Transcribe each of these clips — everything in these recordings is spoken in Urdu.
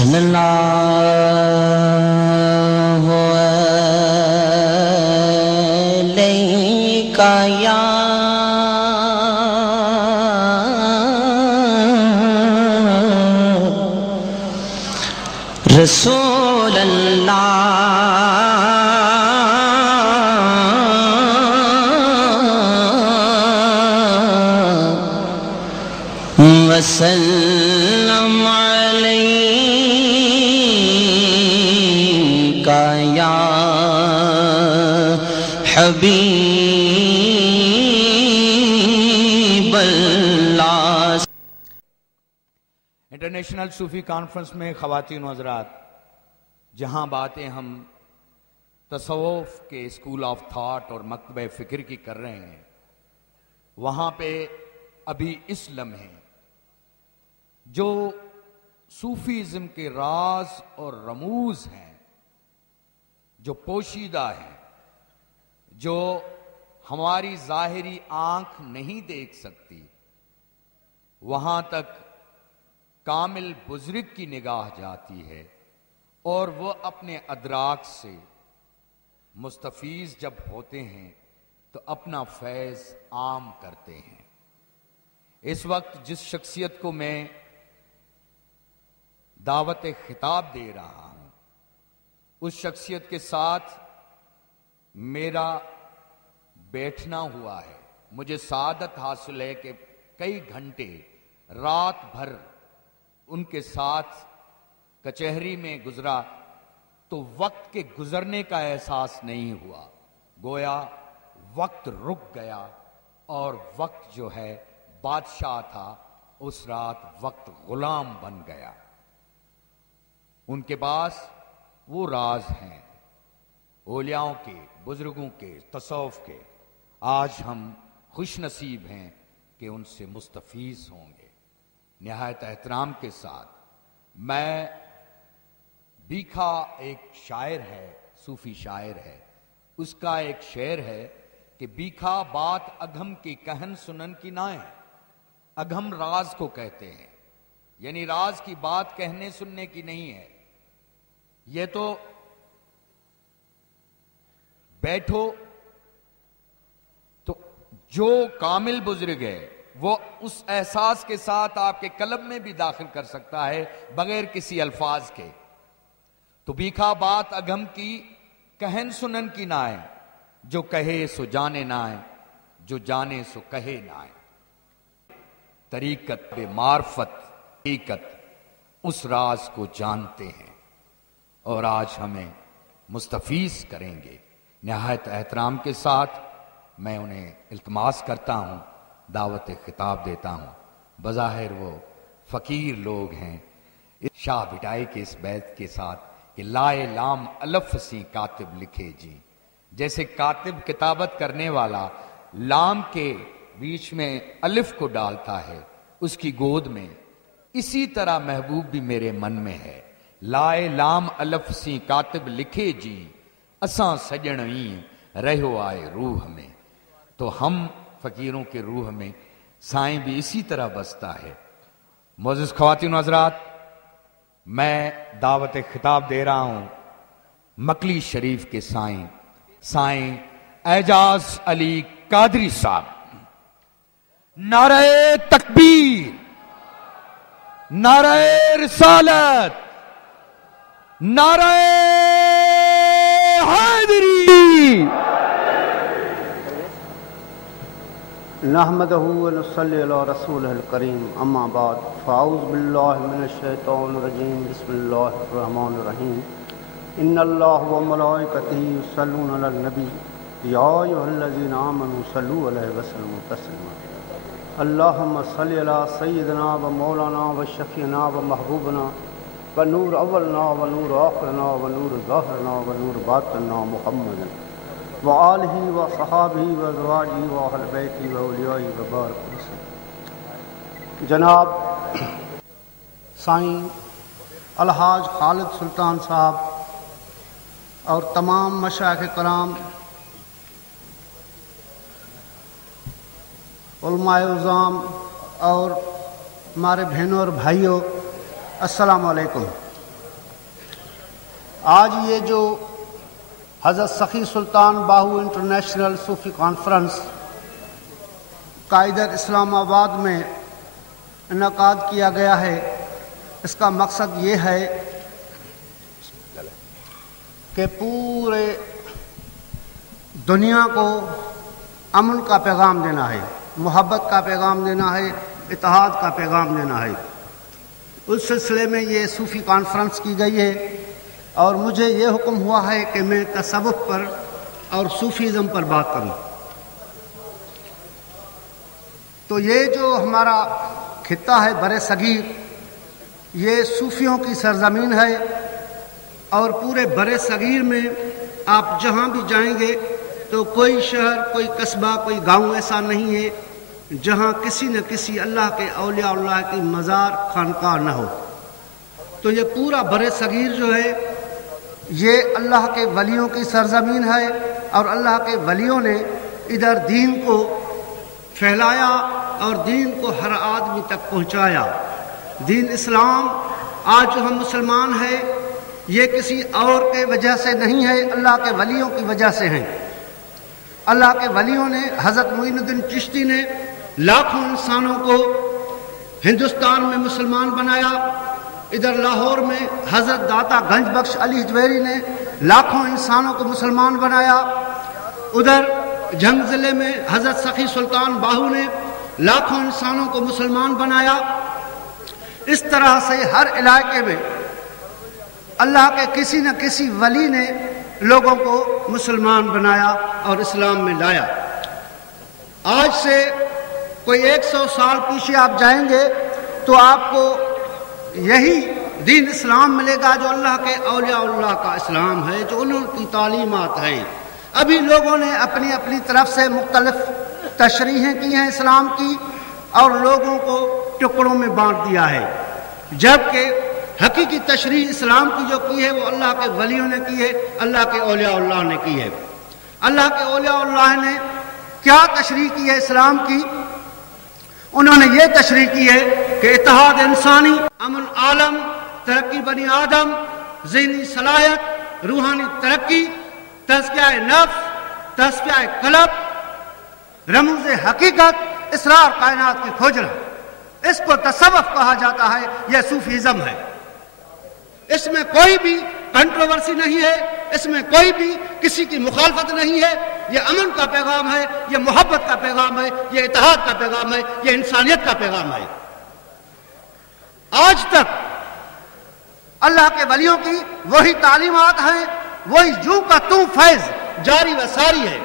صلی اللہ علیہ یا رسول اللہ وسلم علیکا یا حبیب اللہ۔ انٹرنیشنل صوفی کانفرنس میں خواتین و حضرات، جہاں باتیں ہم تصوف کے اسکول آف تھاٹ اور مکتبہ فکر کی کر رہے ہیں، وہاں پہ ابھی اس لمحے جو صوفیزم کے راز اور رموز ہیں، جو پوشیدہ ہیں، جو ہماری ظاہری آنکھ نہیں دیکھ سکتی، وہاں تک کامل بزرگ کی نگاہ جاتی ہے اور وہ اپنے ادراک سے مستفیض جب ہوتے ہیں تو اپنا فیض عام کرتے ہیں۔ اس وقت جس شخصیت کو میں دعوت خطاب دے رہا ہوں، اس شخصیت کے ساتھ میرا بیٹھنا ہوا ہے۔ مجھے سعادت حاصل ہے کہ کئی گھنٹے رات بھر ان کے ساتھ کچہری میں گزرا تو وقت کے گزرنے کا احساس نہیں ہوا، گویا وقت رک گیا اور وقت جو ہے بادشاہ تھا، اس رات وقت غلام بن گیا۔ ان کے پاس وہ راز ہیں اولیاؤں کے، بزرگوں کے، تصوف کے۔ آج ہم خوش نصیب ہیں کہ ان سے مستفیض ہوں گے۔ نہایت احترام کے ساتھ میں بیکھا ایک شاعر ہے، صوفی شاعر ہے، اس کا ایک شعر ہے کہ بیکھا بات اگھم کی کہن سنن کی نائیں۔ اگھم راز کو کہتے ہیں، یعنی راز کی بات کہنے سننے کی نہیں ہے۔ یہ تو بیٹھو تو جو کامل بزرگ ہے وہ اس احساس کے ساتھ آپ کے قلب میں بھی داخل کر سکتا ہے بغیر کسی الفاظ کے۔ تو بیکھا بات اگم کی کہن سنن کی نہ آئے، جو کہے سو جانے نہ آئے، جو جانے سو کہے نہ آئے۔ طریقت بے معرفت حقیقت اس راز کو جانتے ہیں اور آج ہمیں مستفیض کریں گے۔ نہایت احترام کے ساتھ میں انہیں التماس کرتا ہوں، دعوت خطاب دیتا ہوں۔ بظاہر وہ فقیر لوگ ہیں، شاہ بٹائی کے اس بیت کے ساتھ کہ لائے لام الف سی کاتب لکھے جی، جیسے کاتب کتابت کرنے والا لام کے بیچ میں الف کو ڈالتا ہے اس کی گود میں، اسی طرح محبوب بھی میرے من میں ہے۔ لائے لام الف سی کاتب لکھے جی، اساں سجنویں رہو آئے روح میں۔ تو ہم فقیروں کے روح میں سائیں بھی اسی طرح بستا ہے۔ معزز خواتین و حضرات، میں دعوت خطاب دے رہا ہوں مکلی شریف کے سائیں اعجاز علی قادری صاحب۔ نعرہ تکبیر، نعرہ رسالت، نعرہ حیدری۔ نحمدہ ونصلی علی رسولہ الکریم، اما بعد، فاعوذ باللہ من الشیطان الرجیم، بسم اللہ الرحمن الرحیم۔ ان اللہ وملائکتہ یصلون علی النبی یا ایھا الذین آمنوا صلوا علیہ وسلموا تسلیما۔ اللہم صلی علی سیدنا و مولانا و شفیعنا و محبوبنا و نور اولنا و نور آخرنا و نور ظاہرنا و نور باطننا محمد وآلہ و صحابہ و ازواجہ و اہل بیتہ و اولیاء و بارک وسلم۔ جناب سائیں الحاج خالد سلطان صاحب اور تمام مشائخ کرام، علماء عظام اور ہمارے بہنوں اور بھائیوں، السلام علیکم۔ آج یہ جو حضرت سخی سلطان باہو انٹرنیشنل صوفی کانفرنس کا ادھر اسلام آباد میں انعقاد کیا گیا ہے، اس کا مقصد یہ ہے کہ پورے دنیا کو امن کا پیغام دینا ہے، محبت کا پیغام دینا ہے، اتحاد کا پیغام دینا ہے۔ اس سلسلے میں یہ صوفی کانفرنس کی گئی ہے، اور مجھے یہ حکم ہوا ہے کہ میں تصوف پر اور صوفیزم پر بات کروں۔ تو یہ جو ہمارا خطہ ہے بر صغیر، یہ صوفیوں کی سرزمین ہے، اور پورے بر صغیر میں آپ جہاں بھی جائیں گے تو کوئی شہر، کوئی قصبہ، کوئی گاؤں ایسا نہیں ہے جہاں کسی نہ کسی اللہ کے اولیاء اللہ کی مزار خانقاہ نہ ہو۔ تو یہ پورا بر صغیر جو ہے یہ اللہ کے ولیوں کی سرزمین ہے، اور اللہ کے ولیوں نے ادھر دین کو پھیلایا اور دین کو ہر آدمی تک پہنچایا۔ دین اسلام آج جو ہم مسلمان ہیں یہ کسی اور کے وجہ سے نہیں ہے، اللہ کے ولیوں کی وجہ سے ہیں۔ اللہ کے ولیوں نے، حضرت معین الدین چشتی نے لاکھوں انسانوں کو ہندوستان میں مسلمان بنایا۔ ادھر لاہور میں حضرت داتا گنج بخش علی حجویری نے لاکھوں انسانوں کو مسلمان بنایا۔ ادھر جھنگ ضلع میں حضرت سخی سلطان باہو نے لاکھوں انسانوں کو مسلمان بنایا۔ اس طرح سے ہر علاقے میں اللہ کے کسی نہ کسی ولی نے لوگوں کو مسلمان بنایا اور اسلام میں لایا۔ آج سے کوئی 100 سال پیچھے آپ جائیں گے تو آپ کو یہی دین اسلام ملے گا جو اللہ کے اولیاء اللہ کا اسلام ہے، جو انہوں کی تعلیمات ہیں۔ ابھی لوگوں نے اپنی اپنی طرف سے مختلف تشریحیں کی ہیں اسلام کی، اور لوگوں کو ٹکڑوں میں بانٹ دیا ہے، جبکہ حقیقی تشریح اسلام کی جو کی ہے وہ اللہ کے ولیوں نے کی ہے، اللہ کے اولیاء اللہ نے کی ہے۔ اللہ کے اولیاء اللہ نے کیا تشریح کی ہے اسلام کی؟ انہوں نے یہ تشریح کی ہے کہ اتحاد انسانی، امن عالم، ترقی بنی آدم، ذہنی صلاحیت، روحانی ترقی، تزکیہ نفس، تزکیہ قلب، رموز حقیقت، اسرار کائنات کی کھوجنا، اس کو تصوف کہا جاتا ہے، یہ صوفیزم ہے۔ اس میں کوئی بھی کنٹروورسی نہیں ہے، اس میں کوئی بھی کسی کی مخالفت نہیں ہے۔ یہ امن کا پیغام ہے، یہ محبت کا پیغام ہے، یہ اتحاد کا پیغام ہے، یہ انسانیت کا پیغام ہے۔ آج تک اللہ کے ولیوں کی وہی تعلیمات ہیں، وہی جو کا توں فیض جاری و ساری ہے،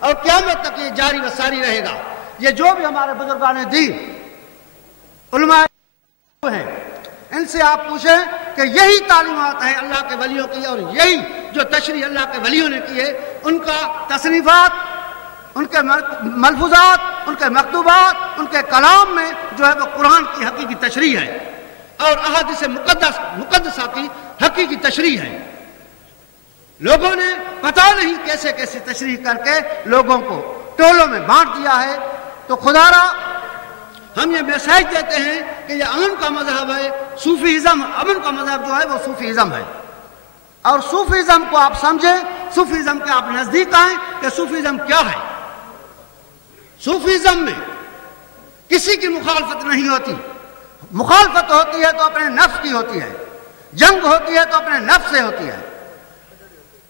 اور قیامت تک یہ جاری و ساری رہے گا۔ یہ جو بھی ہمارے بزرگان دین، علماء ہیں، ان سے آپ پوچھیں کہ یہی تعلیمات ہیں اللہ کے ولیوں کی، اور یہی جو تشریح اللہ کے ولیوں نے کی ہے، ان کا تصنیفات، ان کے ملفوظات، ان کے مکتوبات، ان کے کلام میں جو ہے وہ قرآن کی حقیقی تشریح ہے، اور احادیث مقدسہ کی حقیقی تشریح ہے۔ لوگوں نے پتہ نہیں کیسے کیسے تشریح کر کے لوگوں کو ٹولوں میں بانٹ دیا ہے۔ تو خدا را ہم یہ میسیج دیتے ہیں کہ یہ امن کا مذہب ہے، صوفیزم، امن کا مذہب جو ہے وہ صوفیزم ہے، اور صوفیزم کو آپ سمجھیں، صوفیزم کے آپ نزدیک آئیں کہ صوفیزم کیا ہے۔ صوفیزم میں کسی کی مخالفت نہیں ہوتی، مخالفت ہوتی ہے تو اپنے نفس کی ہوتی ہے، جنگ ہوتی ہے تو اپنے نفس سے ہوتی ہے،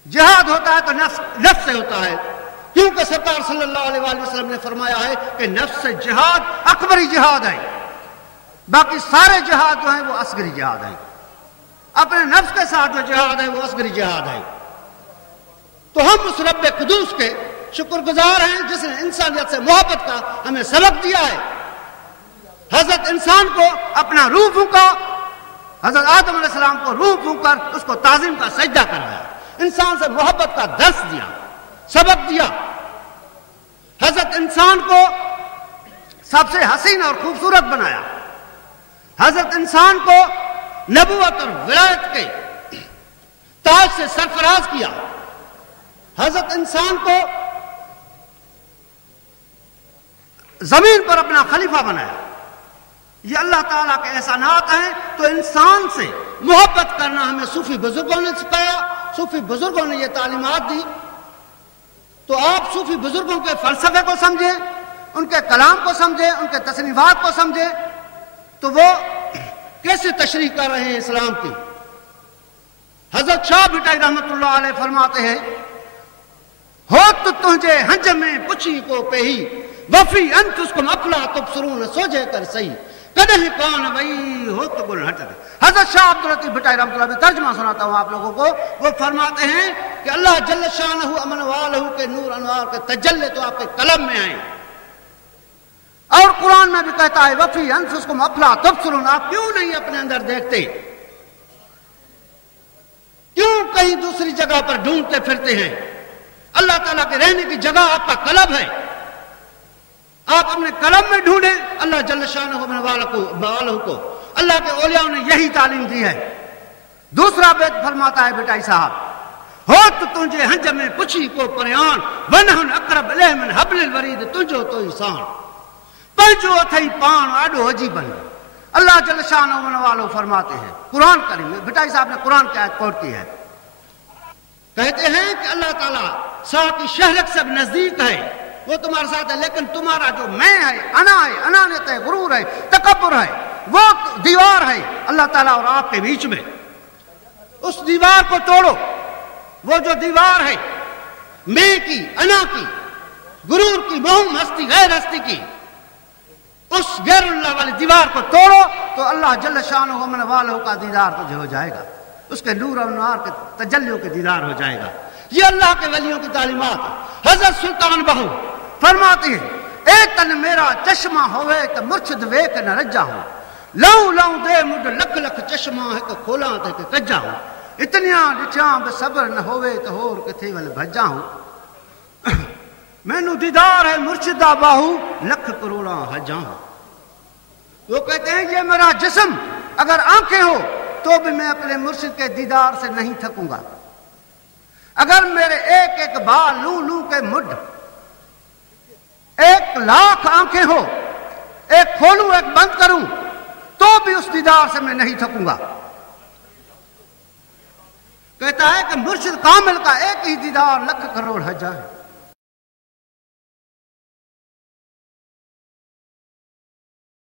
جہاد ہوتا ہے تو نفس سے ہوتا ہے، کیونکہ سرکار صلی اللہ علیہ وآلہ وسلم نے فرمایا ہے کہ نفس سے جہاد اکبری جہاد ہے، باقی سارے جہاد جو ہیں وہ اصغری جہاد ہیں۔ اپنے نفس کے ساتھ جو جہاد ہے وہ اصغری جہاد ہے۔ تو ہم اس رب قدوس کے شکر گزار ہیں جس نے انسانیت سے محبت کا ہمیں سبق دیا ہے۔ حضرت انسان کو اپنا روح پھونکا، حضرت آدم علیہ السلام کو روح پھونک کر اس کو تعظیم کا سجدہ کرایا، انسان سے محبت کا درس دیا، سبق دیا۔ حضرت انسان کو سب سے حسین اور خوبصورت بنایا، حضرت انسان کو نبوت اور ولایت کے تاج سے سرفراز کیا، حضرت انسان کو زمین پر اپنا خلیفہ بنایا۔ یہ اللہ تعالیٰ کے احسانات ہیں۔ تو انسان سے محبت کرنا ہمیں صوفی بزرگوں نے سکھایا، صوفی بزرگوں نے یہ تعلیمات دی، تو آپ صوفی بزرگوں کے فلسفے کو سمجھیں، ان کے کلام کو سمجھیں، ان کے تصنیفات کو سمجھیں، تو وہ کیسے تشریح کر رہے ہیں اسلام کی۔ حضرت شاہ بھٹائی رحمت اللہ علیہ فرماتے ہیں، ہو تو تجھے ہنج میں پچھی کو پہی وفی انفسکم افلا تبصرون سوجے کر صحیح کدہ کون وئی ہو تو گل ہٹ۔ حضرت شاہ عبداللطیف بھٹائی رحمۃ اللہ علیہ ترجمہ سناتا ہوں آپ لوگوں کو، وہ فرماتے ہیں کہ اللہ جل شانہ امن والہ کے نور انوار کے تجلے تو آپ کے قلم میں آئیں، اور قرآن میں بھی کہتا ہے وفی انفسکم افلا تبصرون، آپ کیوں نہیں اپنے اندر دیکھتے، کیوں کہیں دوسری جگہ پر ڈھونڈتے پھرتے ہیں؟ اللہ تعالیٰ کے رہنے کی جگہ آپ کا قلب ہے، آپ اپنے قلم میں ڈھونڈیں اللہ جل شانہ والہ کو۔ اللہ کے اولیاء نے یہی تعلیم دی ہے۔ دوسرا بیت فرماتا ہے بٹائی صاحب، ہو تو تجھے ہنج میں پچھی کو پریان ونہن اقرب الیہ من حبل الورید تجھو تو انسان پنجو اتھائی پان آڈو حجی بن۔ اللہ جل شانہ والہ فرماتے ہیں قرآن کریم میں، بٹائی صاحب نے قرآن کی آیت کوٹ کی ہے، کہتے ہیں کہ اللہ تعالیٰ ساتھ کی شہرت سے نزدیک ہے، وہ تمہارے ساتھ ہے، لیکن تمہارا جو میں ہے، انانیت ہے، غرور ہے، تکبر ہے، وہ دیوار ہے اللہ تعالیٰ اور آپ کے بیچ میں۔ اس دیوار کو توڑو، وہ جو دیوار ہے میں کی، انا کی، غرور کی، مہم ہستی غیر ہستی کی، اس غیر اللہ والی دیوار کو توڑو تو اللہ جل شانہ ومن والہ کا دیدار تجھے ہو جائے گا، اس کے نور و انوار کے تجلیوں کے دیدار ہو جائے گا۔ یہ اللہ کے ولیوں کی تعلیمات ہے۔ حضرت سلطان بہو فرماتے ہیں، اے تن میرا چشمہ ہوئے تو مرشد ویک نہ رجا ہوں، لوں لوں دے مڈ لکھ لکھ چشمہ ہے کہ کھولاں تے کہ کجا ہوں، اتنیاں ڈچاں بے صبر نہ ہوئے تو ہور کتھے ول بھجا ہوں، مینوں دیدار ہے مرشدہ باہو لکھ کروڑاں حجاں ہوں۔ وہ کہتے ہیں یہ میرا جسم اگر آنکھیں ہو تو بھی میں اپنے مرشد کے دیدار سے نہیں تھکوں گا، اگر میرے ایک ایک بال لوں لوں کے مڈ 1,00,000 آنکھیں ہو، ایک کھولوں ایک بند کروں تو بھی اس دیدار سے میں نہیں تھکوں گا۔ کہتا ہے کہ مرشد کامل کا ایک ہی دیدار لکھ کروڑ حجا ہے۔